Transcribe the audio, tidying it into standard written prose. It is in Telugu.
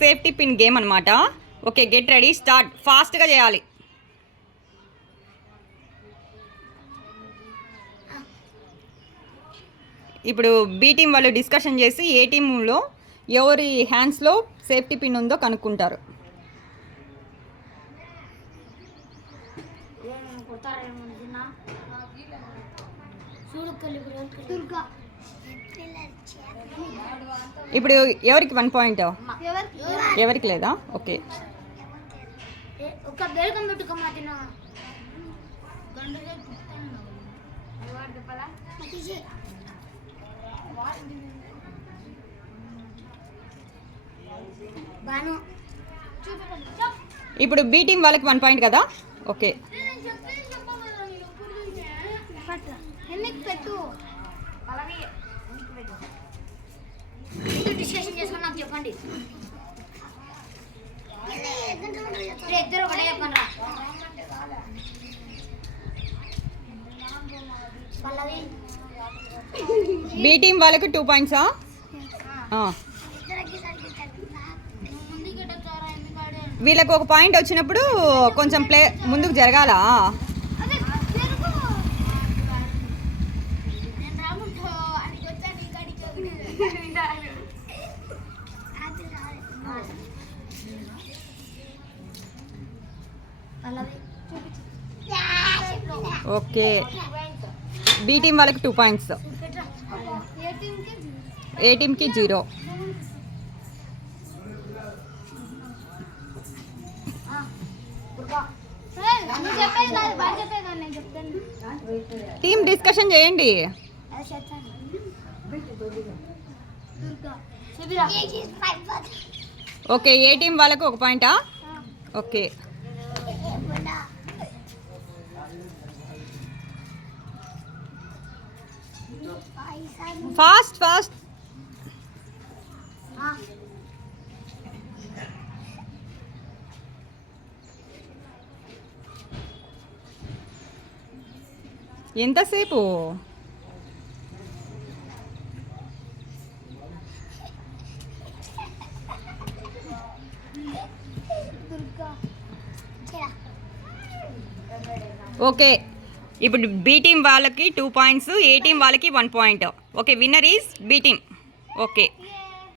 సేఫ్టీ పిన్ గేమ్ అనమాట. Okay, get ready, start. ఫాస్ట్గా చేయాలి. ఇప్పుడు బి టీం వాళ్ళు డిస్కషన్ చేసి ఏ టీంలో ఎవరి హ్యాండ్స్లో సేఫ్టీ పిన్ ఉందో కనుక్కుంటారు. ఇప్పుడు ఎవరికి 1 పాయింట్? ఎవరికి లేదా? ఓకే. ఇప్పుడు బి టీం వాళ్ళకి 1 పాయింట్ కదా? ఓకే. చెప్పండి. బి టీం వాళ్ళకి 2 పాయింట్సా? వీళ్ళకి 1 పాయింట్ వచ్చినప్పుడు కొంచెం ముందుకు జరగాలా? ఓకే, బి టీం వాళ్ళకి 2 పాయింట్స్, ఏ టీంకి 0. టీం డిస్కషన్ చేయండి. ఓకే, ఏ టీం వాళ్ళకి 1 పాయింటా? ఓకే. Fast fast. ఎంతసేపు? ఓకే, ఇప్పుడు బి టీం వాళ్ళకి 2 పాయింట్స్, ఏ టీం వాళ్ళకి 1 point. Okay, winner is B team. Okay.